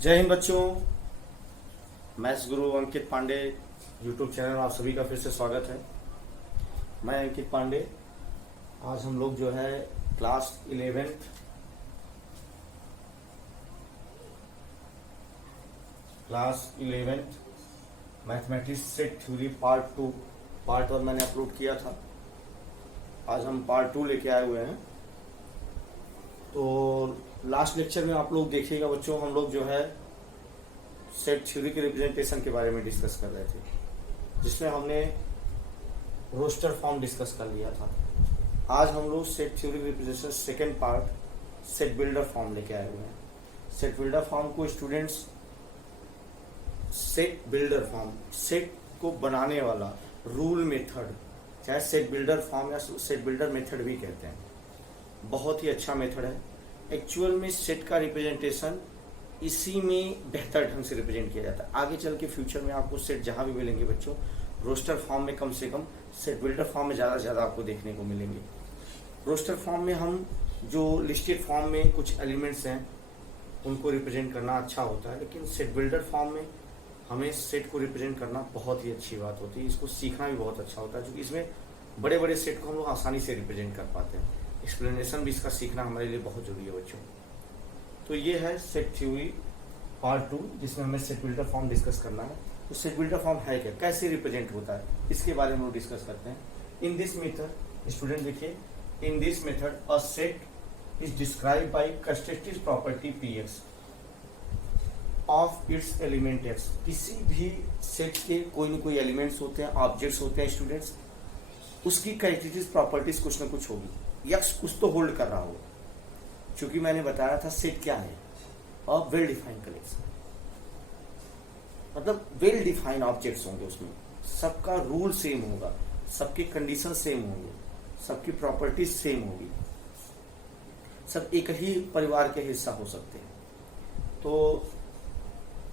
जय हिंद बच्चों। मैथ्स गुरु अंकित Pandey YouTube channel में आप सभी का फिर से स्वागत है। मैं अंकित पांडे। आज हम लोग जो है class 11th mathematics set theory part 1 मैंने अपलोड किया था। आज हम पार्ट 2 लेके आए हुए हैं। तो लास्ट लेक्चर में आप लोग देखिएगा बच्चों, हम लोग जो है सेट थ्योरी के रिप्रेजेंटेशन के बारे में डिस्कस कर रहे थे, जिसमें हमने रोस्टर फॉर्म डिस्कस कर लिया था। आज हम लोग set theory representation second part set builder form लेके आए हुए हैं। सेट बिल्डर फॉर्म को students set builder form, set को बनाने वाला रूल मेथड, चाहे सेट बिल्डर फॉर्म या सेट बिल्डर मेथड भी कहते हैं, बहुत ही अच्छा मेथड है। एक्चुअल में सेट का रिप्रेजेंटेशन इसी में बेहतर ढंग से रिप्रेजेंट किया जाता है। आगे चल के फ्यूचर में आपको सेट जहां भी मिलेंगे बच्चों, रोस्टर फॉर्म में कम से कम, सेट बिल्डर फॉर्म में ज़्यादा से ज़्यादा आपको देखने को मिलेंगे। रोस्टर फॉर्म में हम जो लिस्टेड फॉर्म में कुछ एलिमेंट्स हैं उनको रिप्रेजेंट करना अच्छा होता है, लेकिन सेट बिल्डर फॉर्म में हमें सेट को रिप्रेजेंट करना बहुत ही अच्छी बात होती है। इसको सीखना भी बहुत अच्छा होता है, क्योंकि इसमें बड़े बड़े सेट को हम लोग आसानी से रिप्रेजेंट कर पाते हैं। एक्सप्लेनेशन भी इसका सीखना हमारे लिए बहुत जरूरी है बच्चों। तो ये है सेट थ्योरी पार्ट 2, जिसमें हमें सेट बिल्डर फॉर्म डिस्कस करना है। तो सेट बिल्डर फॉर्म है क्या, कैसे रिप्रेजेंट होता है, इसके बारे में हम लोग डिस्कस करते हैं। इन दिस मेथड स्टूडेंट देखिए, in this method a set is describe by constructive property px of its element x। किसी भी सेट के कोई न कोई एलिमेंट्स होते हैं, ऑब्जेक्ट्स होते हैं स्टूडेंट्स, उसकी कैरेक्टरिस्टिक प्रॉपर्टीज कुछ न कुछ होगी, यक्स कुछ तो होल्ड कर रहा होगा। क्योंकि मैंने बताया था सेट क्या है, अ वेल डिफाइंड कलेक्शन, मतलब वेल डिफाइंड ऑब्जेक्ट्स होंगे, उसमें सबका रूल सेम होगा, सबकी कंडीशन सेम होंगे, सबकी प्रॉपर्टीज सेम होगी, सब एक ही परिवार के हिस्सा हो सकते हैं। तो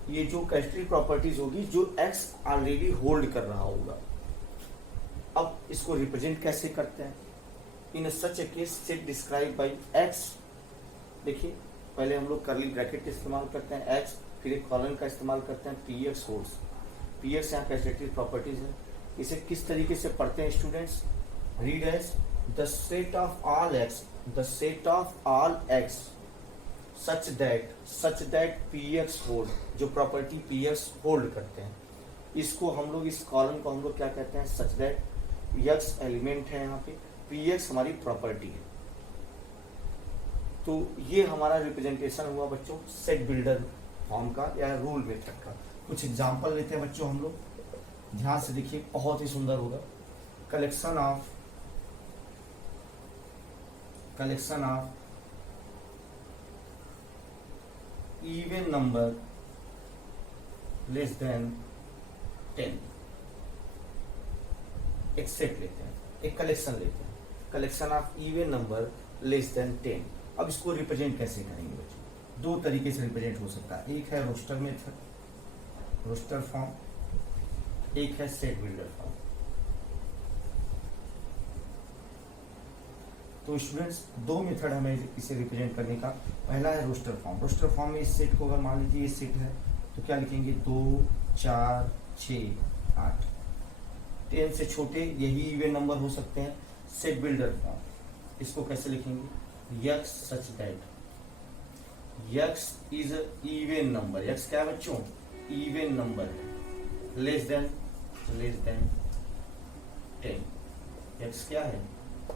ये जो कैरेक्टरिस्टिक प्रॉपर्टीज होगी जो एक्स ऑलरेडी होल्ड कर रहा होगा। अब इसको रिप्रेजेंट कैसे करते हैं? In such a case set describe by X. देखिए, पहले हम लोग कर्ली ब्रैकेट इस्तेमाल करते हैं एक्स, फिर एक कॉलन का इस्तेमाल करते हैं p x holds. P x यहाँ कैरेक्टरिस्टिक प्रॉपर्टीज है। इसे किस तरीके से पढ़ते हैं students? Read as the set of all x, the set of all x such that p x hold, जो प्रॉपर्टी पी एक्स होल्ड करते हैं, इसको हम लोग, इस कॉलम को हम लोग क्या कहते हैं? सच दैट एक्स एलिमेंट है, यहाँ पे पी एक्स हमारी प्रॉपर्टी है। तो ये हमारा रिप्रेजेंटेशन हुआ बच्चों सेट बिल्डर फॉर्म का या रूल मेथड का। कुछ एग्जांपल लेते हैं बच्चों हम लोग, ध्यान से देखिए, बहुत ही सुंदर होगा। Collection of even number less than 10। एक सेट लेते हैं, एक कलेक्शन लेते हैं, collection of even number less than 10। अब इसको रिप्रेजेंट कैसे करेंगे बच्चों? दो तरीके से रिप्रेजेंट हो सकता है। एक है रोस्टर मेथड, रोस्टर फॉर्म, एक है सेट बिल्डर फॉर्म। तो स्टूडेंट्स, दो मेथड हमें इसे रिप्रेजेंट करने का। पहला है रोस्टर फॉर्म। रोस्टर फॉर्म में इस सेट को अगर मान लीजिए ये सेट है तो क्या लिखेंगे? 2, 4, 6, 8, 10 से छोटे यही इवन नंबर हो सकते हैं। सेट बिल्डर फॉर्म, इसको कैसे लिखेंगे? X such that x is even number. X क्या है बच्चों? इवन नंबर है, लेस देन 10। यक्स क्या है?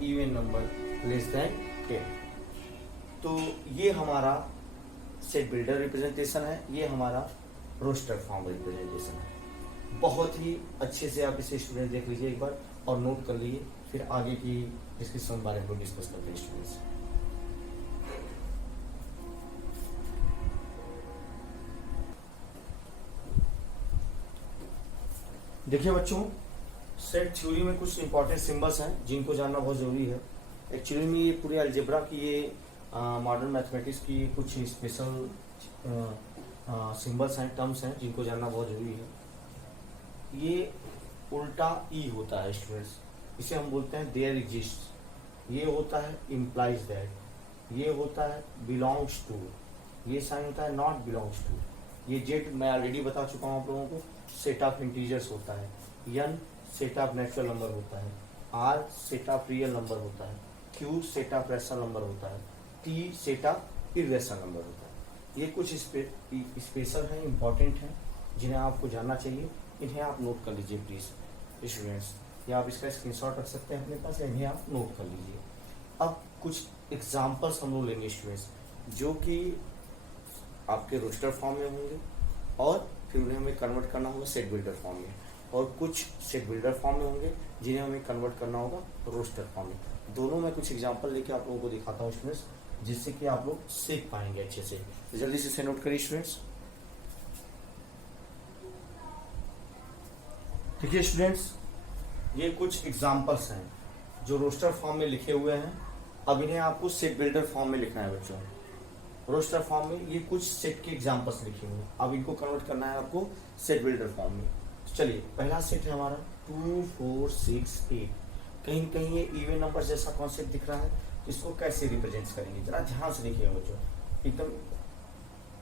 Even number less than 10। तो ये हमारा सेट बिल्डर रिप्रेजेंटेशन है, ये हमारा रोस्टर फॉर्म रिप्रेजेंटेशन है। बहुत ही अच्छे से आप इसे स्टूडेंट देख लीजिए एक बार और नोट कर लीजिए, फिर आगे की डिस्कशन के बारे में डिस्कस करते हैं स्टूडेंट्स। देखिए बच्चों, सेट थ्योरी में कुछ इंपॉर्टेंट सिंबल्स हैं जिनको जानना बहुत ज़रूरी है। एक्चुअली में ये पूरे अलजेब्रा की, ये मॉडर्न मैथमेटिक्स की कुछ स्पेशल सिंबल्स हैं, टर्म्स हैं जिनको जानना बहुत ज़रूरी है। ये उल्टा ई होता है स्टूडेंट्स, इसे हम बोलते हैं देयर एग्जिस्ट। ये होता है इम्प्लाइज दैट, ये होता है बिलोंग्स टू, ये साइन होता है नॉट बिलोंग्स टू, ये जेड मैं ऑलरेडी बता चुका हूँ आप लोगों को, सेट ऑफ इंटीजर्स होता है, N set of natural number होता है, R set of real number होता है, Q set of rational number होता है, T set of irrational number होता है। ये कुछ स्पेशल हैं, इंपॉर्टेंट हैं, जिन्हें आपको जानना चाहिए। इन्हें आप नोट कर लीजिए प्लीज स्टूडेंट्स, या आप इसका स्क्रीनशॉट रख सकते हैं अपने पास, या इन्हें आप नोट कर लीजिए। अब कुछ एग्जाम्पल्स हम लोग लेंगे स्टूडेंट्स, जो कि आपके रोस्टर फॉर्म में होंगे और फिर उन्हें हमें कन्वर्ट करना होगा सेट बिल्डर फॉर्म में, और कुछ सेट बिल्डर फॉर्म में होंगे जिन्हें हमें कन्वर्ट करना होगा रोस्टर फॉर्म में। दोनों में कुछ एग्जांपल लेके आप लोगों को दिखाता हूँ स्टूडेंट्स, जिससे कि आप लोग सीख पाएंगे अच्छे से। जल्दी से इसे नोट करिए स्टूडेंट्स। देखिए स्टूडेंट्स, ये कुछ एग्जांपल्स हैं जो रोस्टर फॉर्म में लिखे हुए हैं। अब इन्हें आपको सेट बिल्डर फॉर्म में लिखना है बच्चों। रोस्टर फॉर्म में ये कुछ सेट के एग्जांपल्स लिखे हुए हैं, अब इनको कन्वर्ट करना है आपको सेट बिल्डर फॉर्म में। चलिए, पहला सेट है हमारा 2 4 6 8। कहीं कहीं ये इवन नंबर जैसा कॉन्सेप्ट दिख रहा है, तो इसको कैसे रिप्रेजेंट करेंगे जरा ध्यान से देखिएगा बच्चों। एकदम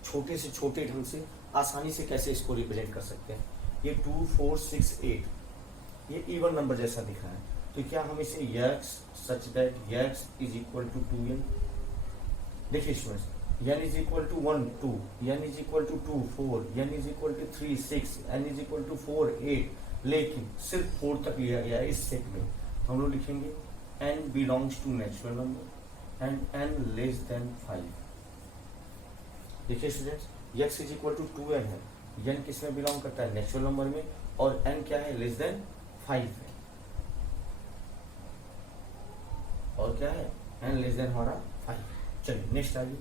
छोटे से छोटे ढंग से आसानी से कैसे इसको रिप्रेजेंट कर सकते हैं। ये 2 4 6 8 ये इवन नंबर जैसा दिख रहा है, तो क्या हम इसे x such that x is equal to 2n। देखिए students, n is equal to 1 2, n is equal to 2 4, n is equal to 3 6, n is equal to 4 8, लेकिन सिर्फ 4 तक लिया गया है इस सेट में, तो हम लोग लिखेंगे n belongs to natural number and n less than 5। देखिए students, x is equal to 2n है, n किस में बिलोंग करता है, नेचुरल नंबर में, और n क्या है, लेस देन 5 है, और क्या है, n लेस देन हमारा 5। चलिए नेक्स्ट आइए।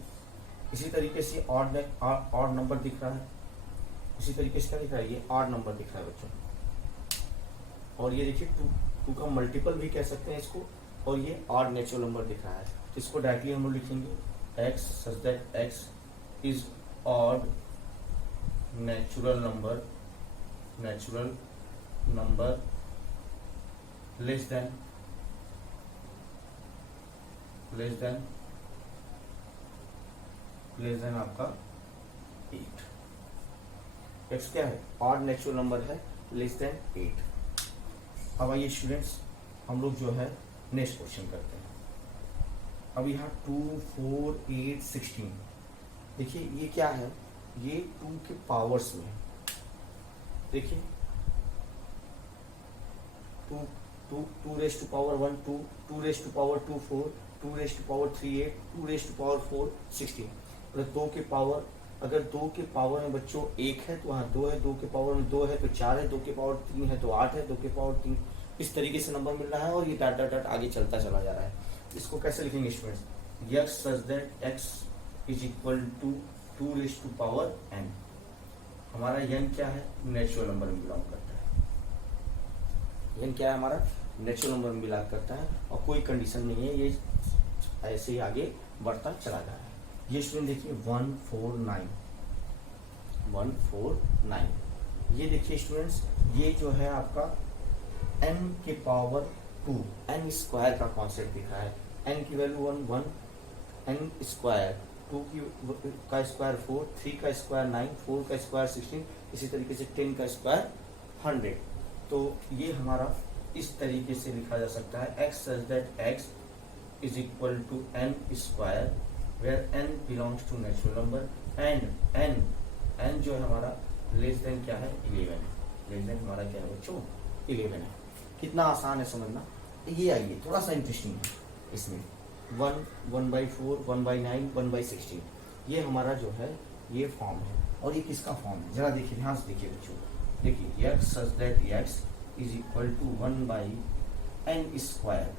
इसी तरीके से ऑड नंबर दिख रहा है, इसी तरीके से क्या दिख रहा है, ये ऑड नंबर दिख रहा है बच्चों, और ये देखिए 2 का मल्टीपल भी कह सकते हैं इसको, और ये ऑड नेचुरल नंबर दिख रहा है, तो इसको डायरेक्टली हम लोग लिखेंगे x such that x is odd natural number less than आपका 8। x क्या है, ऑड नेचुरल नंबर है, लेस देन 8। अब आइए स्टूडेंट्स, हम लोग जो है नेक्स्ट क्वेश्चन करते हैं। अब यहाँ 2 4 8 16, देखिए ये क्या है, ये 2 के पावर्स में है। देखिए 2 raise to power 1 2, 2 raise to power 2 4, 2 raise to power 3 8, 2 raise to power 4 16। मतलब 2 के पावर, अगर 2 के पावर में बच्चों 1 है तो वहाँ 2 है, 2 के पावर में 2 है तो 4 है, 2 के पावर 3 है तो 8 है, 2 के पावर 3, इस तरीके से नंबर मिल रहा है, और ये डाट डाट डाट आगे चलता चला जा रहा है। इसको कैसे लिखेंगे students, x such that x is equal to 2 raise to power n। हमारा n क्या है, नेचुरल नंबर में बिलोंग करता है, n क्या है हमारा, नेचुरल नंबर में बिलोंग करता है, और कोई कंडीशन नहीं है, ये ऐसे ही आगे बढ़ता चला जा रहा है। ये स्टूडेंट देखिए 1 4 9, 1 4 9, ये देखिए स्टूडेंट्स, ये जो है आपका n के पावर 2, n स्क्वायर का कॉन्सेप्ट दिख रहा है। n की वैल्यू 1 1, n स्क्वायर 2 का स्क्वायर 4, 3 का स्क्वायर 9, 4 का स्क्वायर 16, इसी तरीके से 10 का स्क्वायर 100। तो ये हमारा इस तरीके से लिखा जा सकता है, x such that x is equal to n square where n belongs to natural number and n जो है हमारा लेस देन क्या है, 11। लेस देन हमारा क्या है बच्चों, 11 है। कितना आसान है समझना। ये आइए थोड़ा सा इंटरेस्टिंग है इसमें, 1/4 1/9 1/16, ये हमारा जो है ये फॉर्म है, और ये किसका फॉर्म है, जरा देखिए ध्यान से देखिए बच्चों। देखिए x such that x is equal to 1/n square,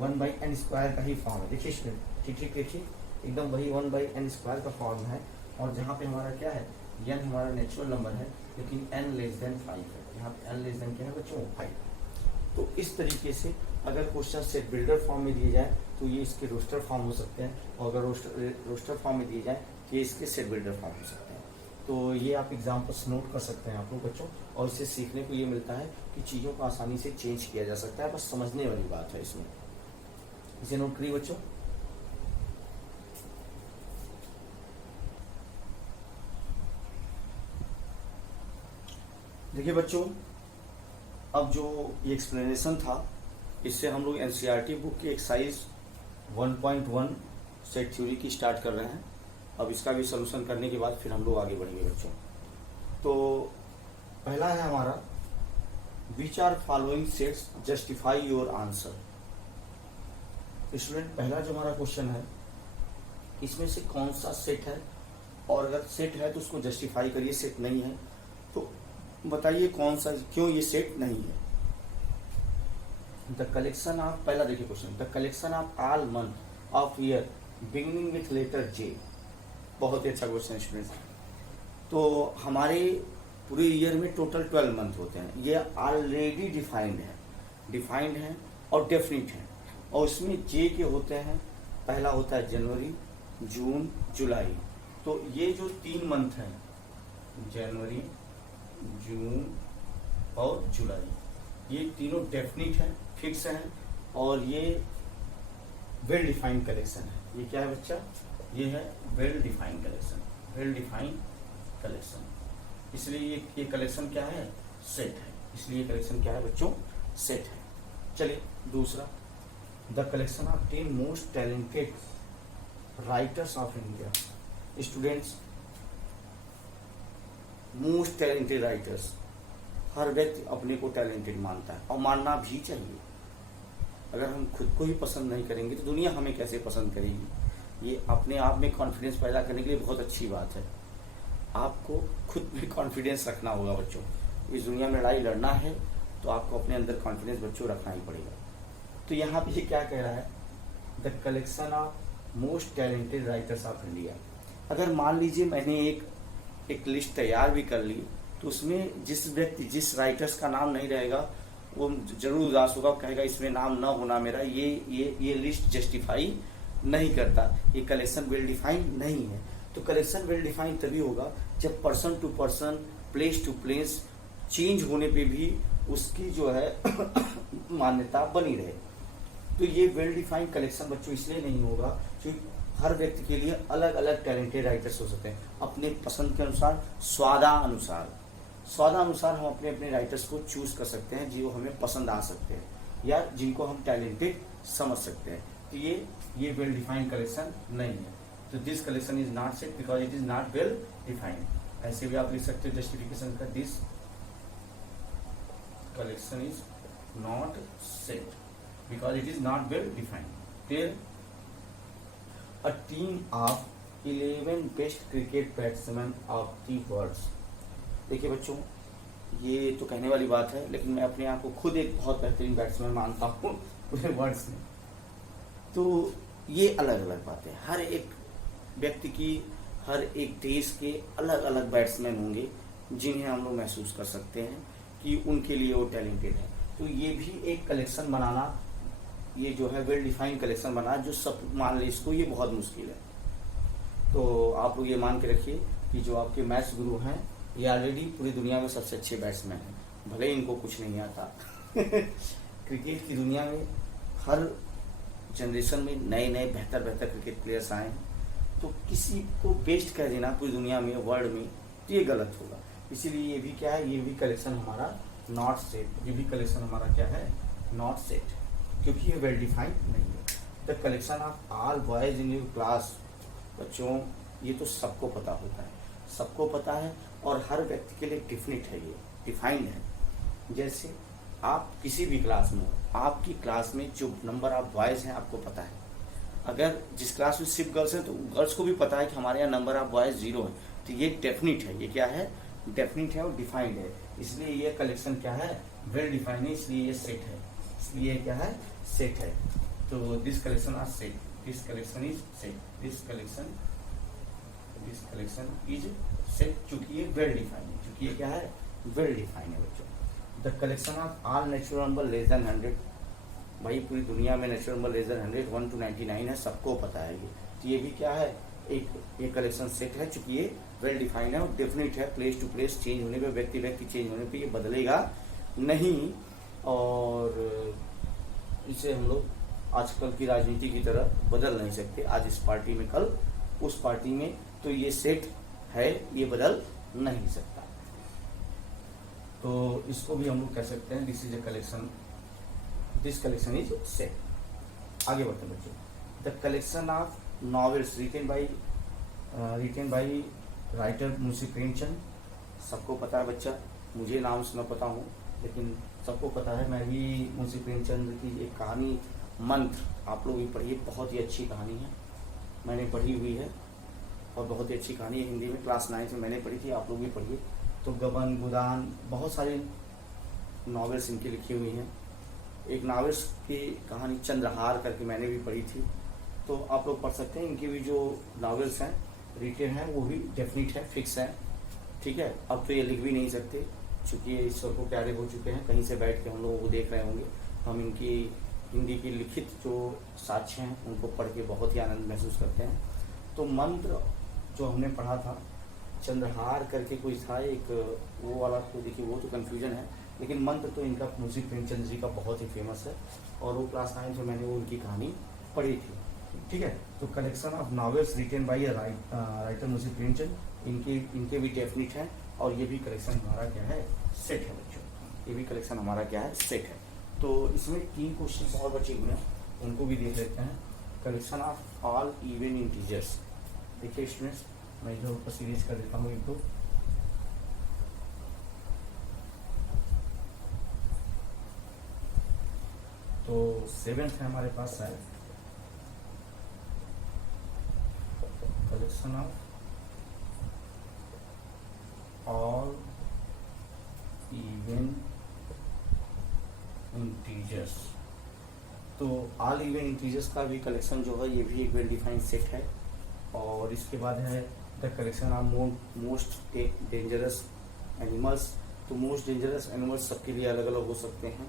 1/n square का ही फॉर्म है। देखिए स्टूडेंट, ठीक ठीक देखिए, एकदम वही 1/n स्क्वायर का फॉर्म है, और जहाँ पे हमारा क्या है, n हमारा नेचुरल नंबर है, लेकिन n लेस देन 5 है। यहाँ पे n लेस देन क्या है बच्चों, 5। तो इस तरीके से अगर क्वेश्चन सेट बिल्डर फॉर्म में दिए जाए तो ये इसके रोस्टर फॉर्म हो सकते हैं, और अगर रोस्टर फॉर्म में दिए जाए तो ये इसके सेट बिल्डर फॉर्म हो सकते हैं। तो ये आप एग्जाम्पल्स नोट कर सकते हैं आप लोग बच्चों, और इससे सीखने को ये मिलता है कि चीज़ों को आसानी से चेंज किया जा सकता है, बस समझने वाली बात है इसमें। इसे नोट करिए बच्चों। देखिए बच्चों, अब जो ये एक्सप्लेनेशन था, इससे हम लोग एनसीईआरटी बुक की एक्सरसाइज 1.1 सेट थ्योरी की स्टार्ट कर रहे हैं। अब इसका भी सलूशन करने के बाद फिर हम लोग आगे बढ़ेंगे बच्चों। तो पहला है हमारा, which are following sets justify your answer. Student, पहला जो हमारा क्वेश्चन है, इसमें से कौन सा सेट है, और अगर सेट है तो उसको जस्टिफाई करिए, सेट नहीं है तो बताइए कौन सा, क्यों ये सेट नहीं है। द कलेक्शन ऑफ, पहला देखिए question, the collection of all month of year beginning with letter J. बहुत ही अच्छा क्वेश्चन स्टूडेंट्स। तो हमारे पूरे ईयर में टोटल 12 मंथ होते हैं, ये ऑलरेडी डिफाइंड है और डेफिनिट है, और उसमें जे के होते हैं, पहला होता है जनवरी, जून, जुलाई। तो ये जो 3 मंथ हैं, जनवरी, जून और जुलाई, ये तीनों डेफिनिट है, फिक्स है, और ये वेल डिफाइंड कलेक्शन है। ये क्या है बच्चा? ये है well defined collection, well defined collection. इसलिए ये कलेक्शन क्या है? सेट है। इसलिए ये कलेक्शन क्या है बच्चों? सेट है। चलिए दूसरा, the collection of 10 most talented writers of India. Students, most talented writers, हर व्यक्ति अपने को टैलेंटेड मानता है और मानना भी चाहिए। अगर हम खुद को ही पसंद नहीं करेंगे तो दुनिया हमें कैसे पसंद करेगी? ये अपने आप में कॉन्फिडेंस पैदा करने के लिए बहुत अच्छी बात है। आपको खुद में कॉन्फिडेंस रखना होगा बच्चों। इस दुनिया में लड़ाई लड़ना है तो आपको अपने अंदर कॉन्फिडेंस बच्चों रखना ही पड़ेगा। तो यहाँ पे ये क्या कह रहा है? The collection of most talented writers of India. अगर मान लीजिए मैंने एक लिस्ट तैयार भी कर ली, तो उसमें जिस व्यक्ति, जिस राइटर्स का नाम नहीं रहेगा वो जरूर उदास होगा, कहेगा इसमें नाम ना होना मेरा, ये लिस्ट जस्टिफाई नहीं करता, ये कलेक्शन वेल डिफाइंड नहीं है। तो कलेक्शन वेल डिफाइंड तभी होगा जब person to person, place to place change होने पे भी उसकी जो है मान्यता बनी रहे। तो ये वेल डिफाइंड कलेक्शन बच्चों इसलिए नहीं होगा क्योंकि हर व्यक्ति के लिए अलग अलग टैलेंटेड राइटर्स हो सकते हैं, अपने पसंद के अनुसार, स्वादानुसार हम अपने अपने राइटर्स को चूज कर सकते हैं जो हमें पसंद आ सकते हैं या जिनको हम टैलेंटेड समझ सकते हैं। तो ये वेल डिफाइंड कलेक्शन नहीं है। तो this collection is not set because it is not well defined. ऐसे भी आप लिख सकते हो जस्टिफिकेशन का, this collection is not set because it is not well defined. Clear? A team of 11 best cricket batsmen of the world। देखिए बच्चों, ये तो कहने वाली बात है, लेकिन मैं अपने आप को खुद एक बहुत बेहतरीन बैट्समैन मानता हूँ पूरे वर्ल्ड में। तो ये अलग अलग बातें, हर एक व्यक्ति की, हर एक देश के अलग अलग बैट्समैन होंगे जिन्हें हम लोग महसूस कर सकते हैं कि उनके लिए वो टैलेंटेड है। तो ये भी एक कलेक्शन बनाना, ये जो है वेल डिफाइंड कलेक्शन बना, जो सब मान ले इसको, ये बहुत मुश्किल है। तो आप लोग ये मान के रखिए कि जो आपके मैथ्स गुरु हैं ये ऑलरेडी पूरी दुनिया में सबसे अच्छे बैट्समैन हैं, भले ही इनको कुछ नहीं आता। क्रिकेट की दुनिया में हर जनरेशन में नए नए बेहतर क्रिकेट प्लेयर्स आए हैं, तो किसी को बेस्ट कह देना पूरी दुनिया में, वर्ल्ड में, तो ये गलत होगा। इसीलिए ये भी क्या है, ये भी कलेक्शन हमारा नॉट सेट, ये भी कलेक्शन हमारा क्या है? नॉट सेट, क्योंकि ये वेल डिफाइंड नहीं है। The collection of all boys in your class. बच्चों, ये तो सबको पता होता है, सबको पता है, और हर व्यक्ति के लिए डिफिनिट है, ये डिफाइंड है। जैसे आप किसी भी क्लास में हो, आपकी क्लास में जो नंबर ऑफ बॉयज हैं आपको पता है। अगर जिस क्लास में सिर्फ गर्ल्स हैं तो गर्ल्स को भी पता है कि हमारे यहाँ नंबर ऑफ बॉयज 0 है। तो ये डेफिनिट है, ये क्या है? डेफिनिट है और डिफाइंड है। इसलिए ये कलेक्शन क्या है? वेल डिफाइंड है, इसलिए ये सेट है, इसलिए क्या है? सेट है। तो this collection are set, this collection is set, this collection is set, चूंकि ये वेल डिफाइंड है, चूंकि ये क्या है? वेल डिफाइंड है बच्चों। The collection of all natural number less than 100। भाई पूरी दुनिया में natural number less than 100, 1 to 99 है, सबको पता है ये। तो ये भी क्या है? एक कलेक्शन सेट है, चूंकि ये वेल डिफाइंड है और डेफिनिट है। प्लेस टू प्लेस चेंज होने पे, व्यक्ति चेंज होने पे ये बदलेगा नहीं, और इसे हम लोग आजकल की राजनीति की तरह बदल नहीं सकते। आज इस पार्टी में, कल उस पार्टी में, तो ये सेट है, ये बदल नहीं सकता। तो इसको भी हम लोग कह सकते हैं this is a collection, this collection is set. आगे बढ़ते हैं बच्चों, the collection of novels written by writer Munshi Premchand. सबको पता है बच्चा, मुझे नाम से न पता हूँ लेकिन सबको पता है, मैं भी मुंशी प्रेमचंद की एक कहानी मंत्र, आप लोग भी पढ़िए, बहुत ही अच्छी कहानी है, मैंने पढ़ी हुई है और बहुत ही अच्छी कहानी है, हिंदी में क्लास 9 में मैंने पढ़ी थी, आप लोग भी पढ़िए। तो गबन गुदान बहुत सारी नॉवेल्स इनकी लिखी हुई हैं। एक नॉवेल्स की कहानी चंद्रहार करके मैंने भी पढ़ी थी, तो आप लोग पढ़ सकते हैं। इनकी भी जो नॉवेल्स हैं रिटेन हैं वो भी डेफिनेट है, फिक्स है, ठीक है। अब तो ये लिख भी नहीं सकते क्योंकि ये ईश्वर को प्यारे हो चुके हैं, कहीं से बैठ के हम लोगों को देख रहे होंगे। हम इनकी हिंदी की लिखित जो साक्ष्य हैं उनको पढ़ के बहुत ही आनंद महसूस करते हैं। तो मंत्र जो हमने पढ़ा था, चंद्रहार करके कोई था एक, वो वाला तो देखिए वो तो कन्फ्यूजन है, लेकिन मंत्र तो इनका मुंशी प्रेमचंद जी का बहुत ही फेमस है और वो क्लास 9 में मैंने वो उनकी कहानी पढ़ी थी, ठीक है। तो collection of novels written by writer Munshi Premchand, इनके भी डेफिनेट हैं और ये भी कलेक्शन हमारा क्या है, सेट है बच्चों, ये भी कलेक्शन हमारा क्या है, सेट है। तो इसमें 3 क्वेश्चन और बचे हुए हैं, उनको भी देख लेते हैं। Collection of all even integers, देखिए स्टूडेंट्स मैं इधर ऊपर सीरीज कर देता हूँ एक दो। तो 7th है हमारे पास है collection of all even integers. तो ऑल इवन इंटीजर्स का भी कलेक्शन जो है ये भी एक वेल डिफाइंड सेट है। और इसके बाद है the collection of most dangerous animals. तो मोस्ट डेंजरस एनिमल्स सबके लिए अलग अलग हो सकते हैं,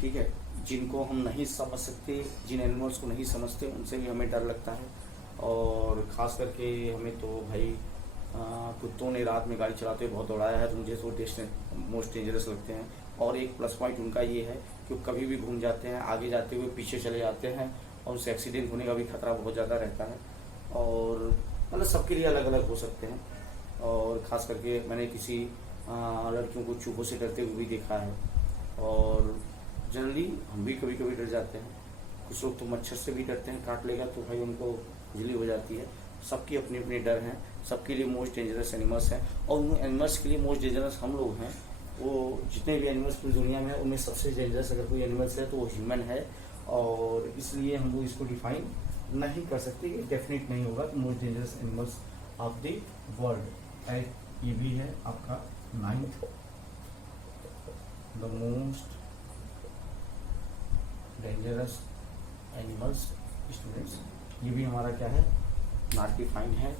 ठीक है। जिनको हम नहीं समझ सकते, जिन एनिमल्स को नहीं समझते उनसे भी हमें डर लगता है। और ख़ास करके हमें तो भाई कुत्तों ने रात में गाड़ी चलाते हुए बहुत दौड़ाया है, तो मुझे तो मोस्ट डेंजरस लगते हैं। और एक प्लस पॉइंट उनका ये है कि वो कभी भी घूम जाते हैं, आगे जाते हुए पीछे चले जाते हैं और उससे एक्सीडेंट होने का भी खतरा बहुत ज़्यादा रहता है। और मतलब सबके लिए अलग अलग हो सकते हैं। और ख़ास करके मैंने किसी लड़कियों को चूहों से डरते हुए भी देखा है और जनरली हम भी कभी कभी डर जाते हैं। कुछ लोग तो मच्छर से भी डरते हैं, काट लेगा तो भाई उनको खुजली हो जाती है। सबकी अपनी अपनी डर हैं, सबके लिए मोस्ट डेंजरस एनिमल्स हैं। और उन एनिमल्स के लिए मोस्ट डेंजरस हम लोग हैं। वो जितने भी एनिमल्स पूरी दुनिया में है उनमें सबसे डेंजरस अगर कोई एनिमल्स है तो वो ह्यूमन है। और इसलिए हम लोग इसको डिफाइन नहीं कर सकते, ये डेफिनेट नहीं होगा कि most dangerous animals of the world. ये भी है आपका 9th, the most dangerous animals. Students ये भी हमारा क्या है, नॉट डिफाइंड है,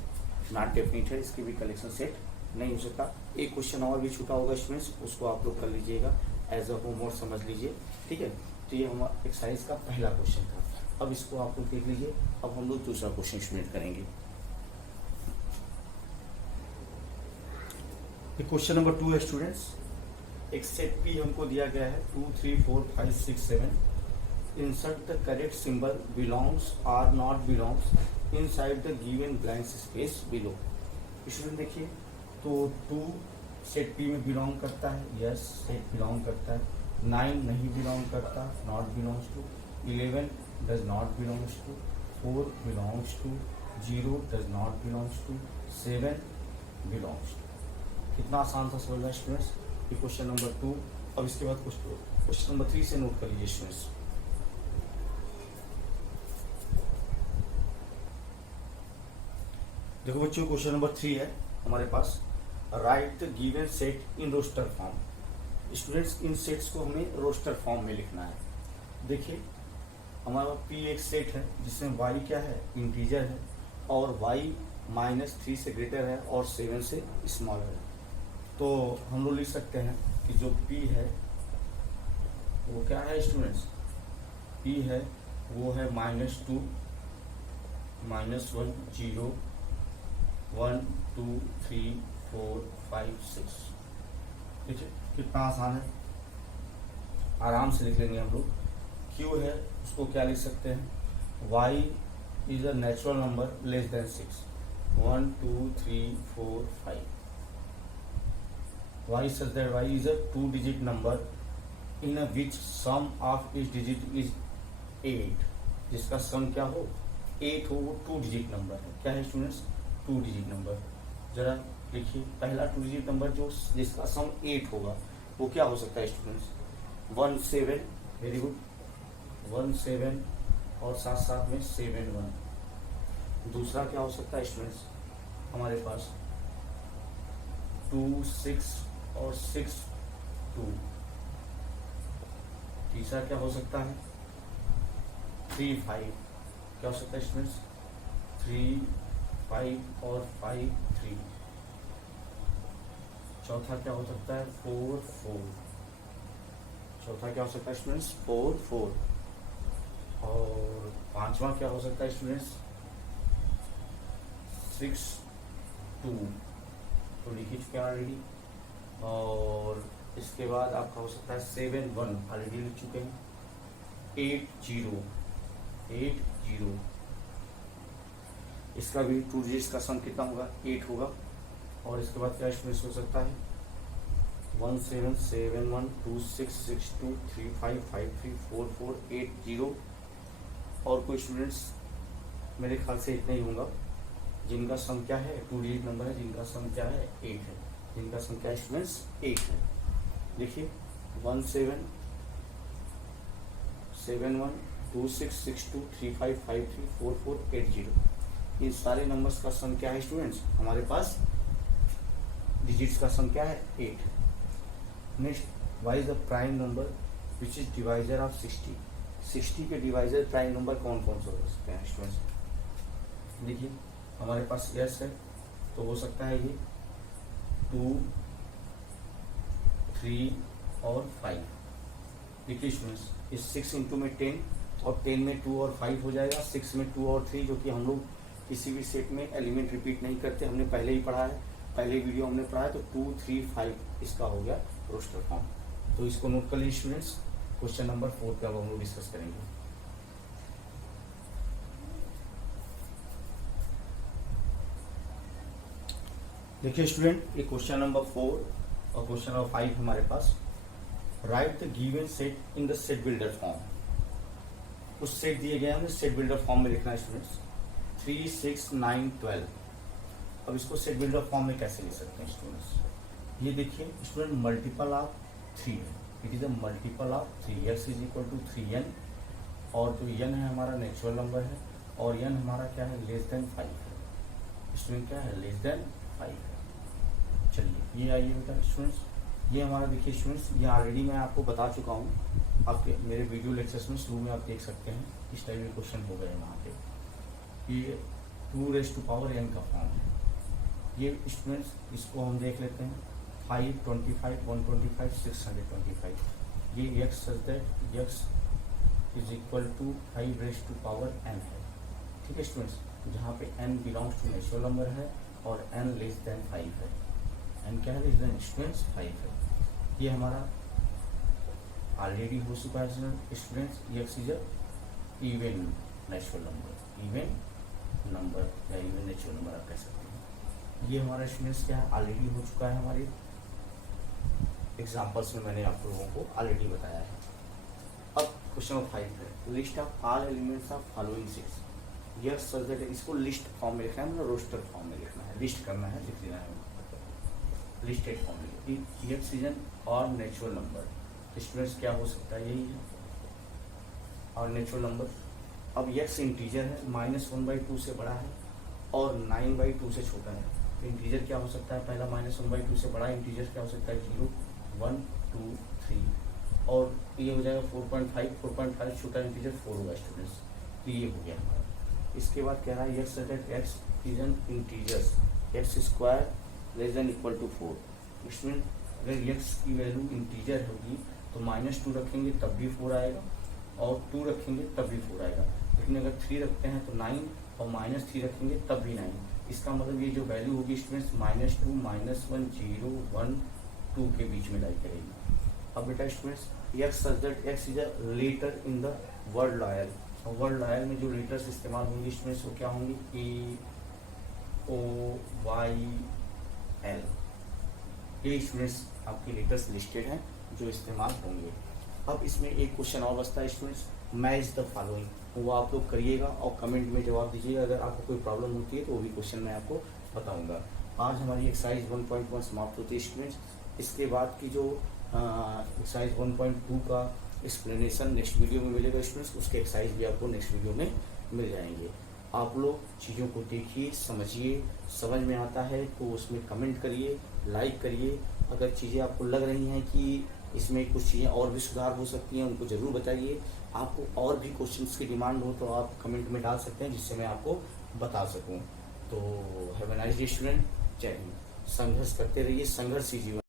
नॉट डेफिनेट है, इसकी भी कलेक्शन सेट नहीं हो सकता। एक क्वेश्चन और भी छूटा होगा स्टूडेंट्स, उसको आप लोग कर लीजिएगा, एज अ होमवर्क समझ लीजिए, ठीक है। तो ये हमारा एक्सरसाइज का पहला क्वेश्चन था। अब इसको आप लोग देख लीजिए। अब हम लोग दूसरा क्वेश्चन स्टूडेंट करेंगे। क्वेश्चन नंबर 2 है स्टूडेंट्स, एक सेट पी हमको दिया गया है 2 3 4 5 6 7। Insert the correct symbol belongs are not belongs inside the given blank space below. Student देखिए, तो 2 सेट पी में बिलोंग करता है, यस सेट बिलोंग करता है। 9 नहीं बिलोंग करता, not belongs to. 11 does not belongs to. 4 belongs to. 0 does not belongs to. 7 belongs to. कितना आसान था समझना स्टूडेंट्स, ये क्वेश्चन नंबर 2। अब इसके बाद क्वेश्चन नंबर 3 से नोट कर लीजिए स्टूडेंट्स। देखो बच्चों, क्वेश्चन नंबर 3 है हमारे पास, right the given set in roster form. Students इन सेट्स को हमें रोस्टर फॉर्म में लिखना है। देखिए हमारा पी एक सेट है जिसमें वाई क्या है, इंटीजर है, और वाई -3 से ग्रेटर है और 7 से स्मॉलर है। तो हम लोग लिख सकते हैं कि जो P है वो क्या है स्टूडेंट्स, P है वो है -2 -1 0 1 2 3 4 5 6। ठीक है, कितना आसान है, आराम से लिख लेंगे हम लोग। Q है उसको क्या लिख सकते हैं, Y is a natural number less than 6 1 2 3 4 5। y such that y is a 2-digit number in a which sum of each digit is 8, जिसका सम क्या हो 8 हो, वो 2 डिजिट नंबर है। क्या है स्टूडेंट्स? 2 digit number. जरा लिखिए, पहला 2 डिजिट नंबर जो जिसका सम 8 होगा वो क्या हो सकता है स्टूडेंट्स? 17, वेरी गुड, 17 और साथ साथ में 71। दूसरा क्या हो सकता है स्टूडेंट्स हमारे पास? 2, 6 और 6, 2। तीसरा क्या हो सकता है? 3, 5। क्या हो सकता है स्टूडेंट्स? 3, 5 और 5, 3। चौथा क्या हो सकता है? 4, 4। चौथा क्या हो सकता है स्टूडेंट्स? 4, 4। और पांचवा क्या हो सकता है स्टूडेंट्स? 6, 2। तो लिख ही चुके हैं ऑलरेडी। और इसके बाद आपका हो सकता है 7, 1, ऑलरेडी लिख चुके हैं। 8, 0, 8, 0। इसका भी 2 डिजिट्स का सम कितना होगा? 8 होगा। और इसके बाद क्या स्टूडेंट्स हो सकता है? 1, 7, 7, 1, 2, 6, 6, 2, 3, 5, 5, 3, 4, 4, 8, 0। और कोई स्टूडेंट्स मेरे ख्याल से इतना ही होगा जिनका सम क्या है? 2 डिजिट नंबर है, जिनका सम क्या है? 8 है। जिनका सम क्या है स्टूडेंट्स? 8 है। देखिए 1, 7, 7, 1, 2, 6, 6, 2, 3, 5, 5, 3, 4, 4, 8, 0। इन सारे नंबर्स का सम क्या है स्टूडेंट्स? हमारे पास डिजिट्स का सम क्या है? 8। Next, y is the prime number which is divisor of 60? 60 के डिवाइजर प्राइम नंबर कौन कौन से हो सकते हैं स्टूडेंट्स? देखिए हमारे पास यस है तो हो सकता है ये 2, 3 और 5। देखिए स्टूडेंट्स, इस 6 इंटू में 10 और 10 में 2 और 5 हो जाएगा। 6 में 2 और 3, जो कि हम लोग किसी भी सेट में एलिमेंट रिपीट नहीं करते, हमने पहले ही पढ़ा है, पहले वीडियो हमने पढ़ा है। तो 2, 3, 5 इसका हो गया रोस्टर फॉर्म। तो इसको नोट कर लीजिए स्टूडेंट्स। क्वेश्चन नंबर 4 पे अब हम लोग डिस्कस करेंगे। देखिए स्टूडेंट, ये क्वेश्चन नंबर 4 और क्वेश्चन नंबर 5 हमारे पास। Right the given set in the set builder form. उस सेट दिए गए हमें सेट बिल्डर फॉर्म में लिखना है स्टूडेंट्स। 3, 6, 9, 12। अब इसको सेट बिल्डर फॉर्म में कैसे लिख सकते हैं स्टूडेंट्स? ये देखिए स्टूडेंट, मल्टीपल ऑफ 3 है। It is a multiple of 3। x is equal to 3n। और जो n है हमारा नेचुरल नंबर है, और n हमारा क्या है? लेस देन 5 है। स्टूडेंट क्या है? लेस देन 5 है। चलिए ये आइए बेटा स्टूडेंट्स, ये हमारा देखिए स्टूडेंट्स, ये ऑलरेडी मैं आपको बता चुका हूँ। आपके मेरे वीडियो लेक्चर्स में शुरू में आप देख सकते हैं इस टाइप के क्वेश्चन हो गए वहाँ पे। ये 2n का फॉर्म है। ये स्टूडेंट्स इसको हम देख लेते हैं। 5, 25, 125, 625। ये x such that x is equal to 5n है। ठीक है स्टूडेंट्स, जहाँ पे n belongs to natural number है और n लेस देन 5 है। n क्या है? लेस देन स्टूडेंट्स 5 है। ये हमारा ऑलरेडी हो चुका है students. x is a even natural number, even number या इवन नेचुरल नंबर आप कह सकते हैं। ये हमारा स्टूडेंट्स क्या है? ऑलरेडी हो चुका है हमारे एग्जाम्पल्स में, मैंने आप लोगों को ऑलरेडी बताया है। अब क्वेश्चन नंबर 5 है, list of all elements of following 6। यह सच दैट इसको लिस्ट फॉर्म में लिखना है, मतलब रोस्टर फॉर्म में लिखना है, लिस्ट करना है, लिख देना है, लिस्टेड फॉर्म में। ये सीजन और नेचुरल नंबर स्टूडेंट्स क्या हो सकता है? यही है और नेचुरल नंबर। अब x इंटीजर है, -1/2 से बड़ा है और 9/2 से छोटा है। तो इंटीजर क्या हो सकता है? पहला -1/2 से बड़ा इंटीजर क्या हो सकता है? 0, 1, 2, 3। और ये हो जाएगा 4.5, 4.5 छोटा इंटीजर 4 होगा स्टूडेंट्स। तो ये हो गया हमारा। इसके बाद कह रहा है x is an integers x square less than equal to 4। इसमें अगर x की वैल्यू इंटीजर होगी तो -2 रखेंगे तब भी 4 आएगा, और 2 रखेंगे तब भी 4 आएगा। लेकिन अगर 3 रखते हैं तो 9, और -3 रखेंगे तब भी 9। इसका मतलब ये जो वैल्यू होगी स्टूडेंट्स -2, -1, 0, 1, 2 के बीच में लाई करेगी। अब बेटा students x such that x is a letter in the word loyal. और वर्ड लॉयल में जो लेटर्स इस्तेमाल होंगे स्टूडेंट्स वो क्या होंगी? A, O, Y, L। ये स्टूडेंट्स आपके लेटर्स लिस्टेड हैं जो इस्तेमाल होंगे। अब इसमें एक क्वेश्चन और बचता है स्टूडेंट्स, मैच द फॉलोइंग, वो आप लोग करिएगा और कमेंट में जवाब दीजिएगा। अगर आपको कोई प्रॉब्लम होती है तो वो भी क्वेश्चन मैं आपको बताऊंगा। आज हमारी एक्सरसाइज 1.1 समाप्त होती है स्टूडेंट्स। इसके बाद की जो एक्सरसाइज 1.2 का एक्सप्लेनेशन नेक्स्ट वीडियो में मिलेगा स्टूडेंट्स, उसके एक्सरसाइज भी आपको नेक्स्ट वीडियो में मिल जाएंगे। आप लोग चीज़ों को देखिए, समझिए, समझ में आता है तो उसमें कमेंट करिए, लाइक करिए। अगर चीज़ें आपको लग रही हैं कि इसमें कुछ चीज़ें और भी सुधार हो सकती हैं, उनको ज़रूर बताइए। आपको और भी क्वेश्चंस की डिमांड हो तो आप कमेंट में डाल सकते हैं, जिससे मैं आपको बता सकूं। तो have a nice day student. जय हिंद। संघर्ष करते रहिए, संघर्ष ही जीवन।